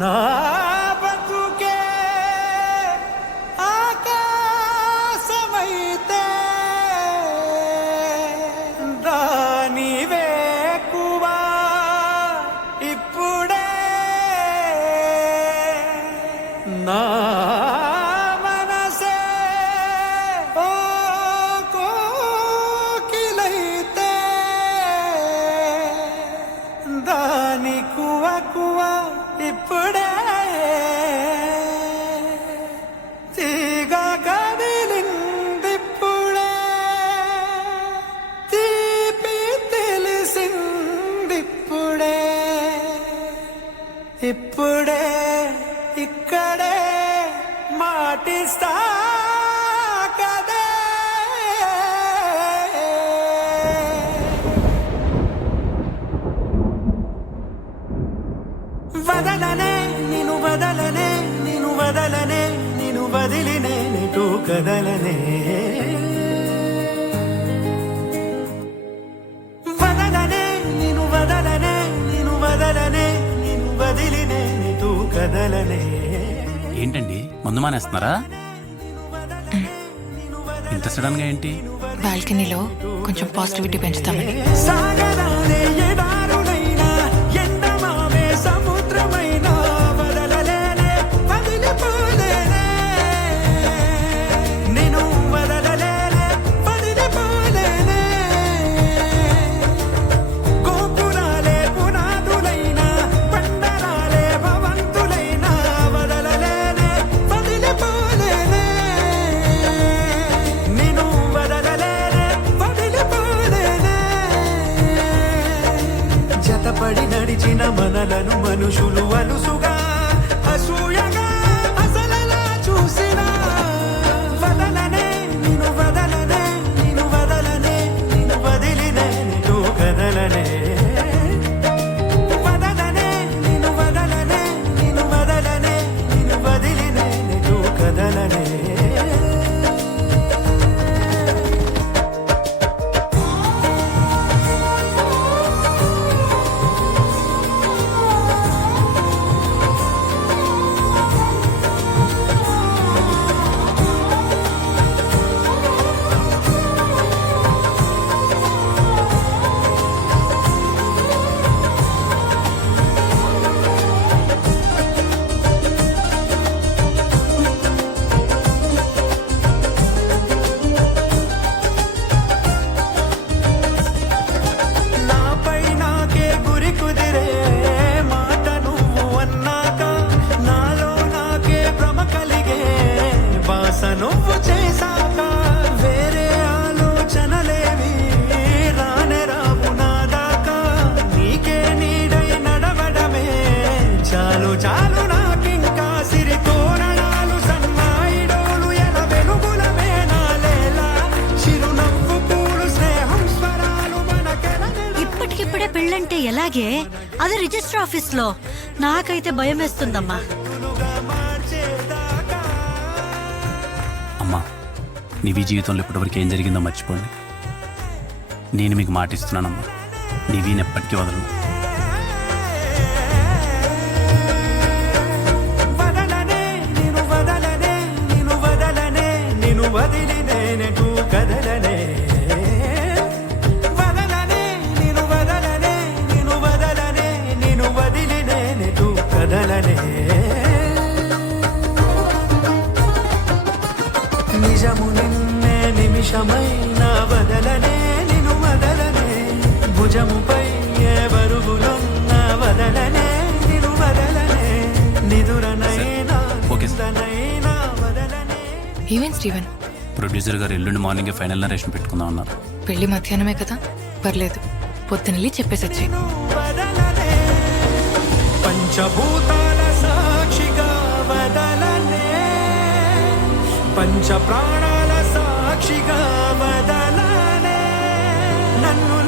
నా బతుకే ఆకాశమైతే దాని వేకువా ఇప్పుడే నా మనసే ఓ కోకిలైతే దాని కువ కువ ఇప్పుడే తీగ కదిలిందిప్పుడే తీపి తెలిసిందిప్పుడే ఇప్పుడే ఇక్కడే మాటిస్తా కదే వదలనే నిన్ను వదలనే నిన్ను వదలనే నిన్ను వదిలినే నీటు కదలనే వదలనే నిన్ను వదలనే నిన్ను వదలనే నిన్ను వదిలినే నీటు కదలనే. ఏంటండి మందు మానేస్తున్నారా? ఇంత సడన్ గా ఏంటి? బాల్కనీలో కొంచెం పాజిటివిటీ పెంచుతామని. సాగరాలే ఎడారులైనా ఎండమావే సముద్రమైనా వదలలేనే వదిలిపోలేనే నేను వదలలేనే వదిలిపోలేనే గోపురాలే పునాదులైనా బండరాలే భవంతులైనా వదలలేనే వదిలిపోలేనే నేను వదలలేనే వదిలిపోలేనే జతపడి నడిచిన మనలను మనుషులు అలుసుగా అసూయగా అసలలా చూసినా వదలనే నిన్ను వదలనే నిన్ను వదలనే నిన్ను వదిలినే నిన్ను కదలనే వదలనే నిన్ను వదలనే నిన్ను వదలనే నిన్ను వదిలినే నిన్ను కదలనే. నాపై నాకే గురి కుదిరే మాట నువ్వు అన్నాక నాలో నాకే భ్రమ కలిగే బాస నువ్వు చేశాక వేరే ఆలోచనలేవి రానే రావు నా దాకా నీకే నీడై నడవడమే చాలు చాలు నాకింకా సిరి తోరణాలు సన్నాయిడోలు ఎల వెలుగుల మేనాలేలా చిరునవ్వు పూలు స్నేహం స్వరాలు మనకెల ఇప్పటికిప్పుడే పెళ్ళంటే ఎలాగే? అది రిజిస్టర్ ఆఫీస్ లో. నాకైతే భయం వేస్తుందమ్మా. అమ్మా, నీవి జీవితంలో ఇప్పటివరకు ఏం జరిగిందో మర్చిపోండి. నేను మీకు మాట ఇస్తున్నానమ్మా, నీవీని ఎప్పటికీ వదలను. వదలనే నిన్ను వదలనే నిన్ను వదలనే నిన్ను వదిలినే నెటు కదలనే వదలనే నిన్ను వదలనే నిన్ను వదలనే నిన్ను వదిలినే నెటు కదలనే నిజము నిన్నే నిమిషమైన వదలనే నిన్ను వదలనే భుజముపై ఏ బరువులున్న వదలనే నిన్ను వదలనే నిదురనైనా ఓకే సార్. నిద్రనైనా వదలనే. ఈవెన్ స్టీవెన్, ప్రొడ్యూసర్ గారు ఎల్లుండి మార్నింగ్ ఫైనల్ నరేషన్ పెట్టుకుందాం అన్నారు. పెళ్లి మధ్యాహ్నమే కదా, పర్లేదు. పొద్దునెళ్ళి చెప్పేసి వచ్చి. వదలనే పంచభూతాల సాక్షిగా వదలనే పంచ ప్రాణాల సాక్షిగా వదలనే నన్ను